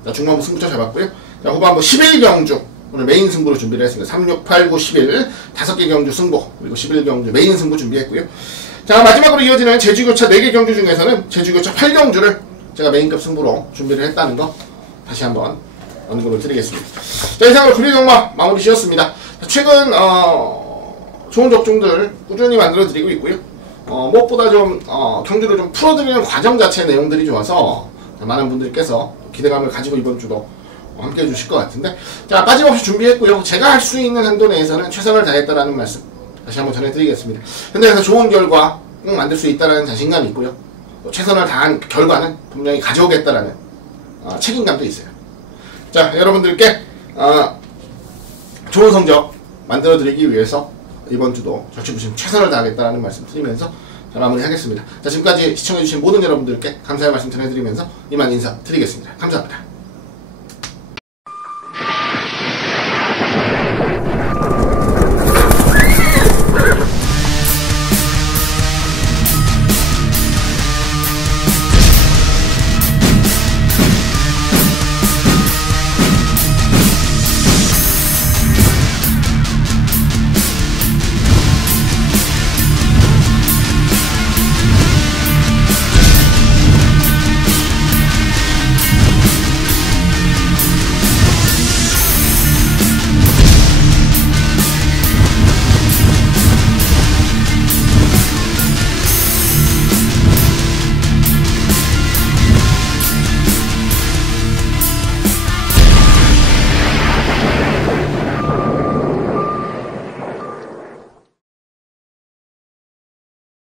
자, 중반부 승부처 잡았고요. 자, 후반부 11경주 오늘 메인 승부로 준비를 했습니다. 3, 6, 8, 9, 11 5개 경주 승부, 그리고 11경주 메인 승부 준비했고요. 자, 마지막으로 이어지는 제주교차 4개 경주 중에서는 제주교차 8경주를 제가 메인급 승부로 준비를 했다는 거 다시 한번 언급을 드리겠습니다. 자, 이상으로 금요경마 마무리 지었습니다. 최근 좋은 적중들 꾸준히 만들어 드리고 있고요. 무엇보다 좀 경주를 좀 풀어드리는 과정 자체의 내용들이 좋아서 많은 분들께서 기대감을 가지고 이번 주도 함께 해주실 것 같은데 자, 빠짐없이 준비했고요. 제가 할 수 있는 한도 내에서는 최선을 다했다라는 말씀 다시 한번 전해드리겠습니다. 현장에서 좋은 결과 꼭 만들 수 있다는 자신감이 있고요. 또 최선을 다한 결과는 분명히 가져오겠다라는 책임감도 있어요. 자, 여러분들께 좋은 성적 만들어 드리기 위해서 이번 주도 절치부심 최선을 다하겠다는 말씀 드리면서 마무리하겠습니다. 자, 지금까지 시청해주신 모든 여러분들께 감사의 말씀 전해드리면서 이만 인사드리겠습니다. 감사합니다.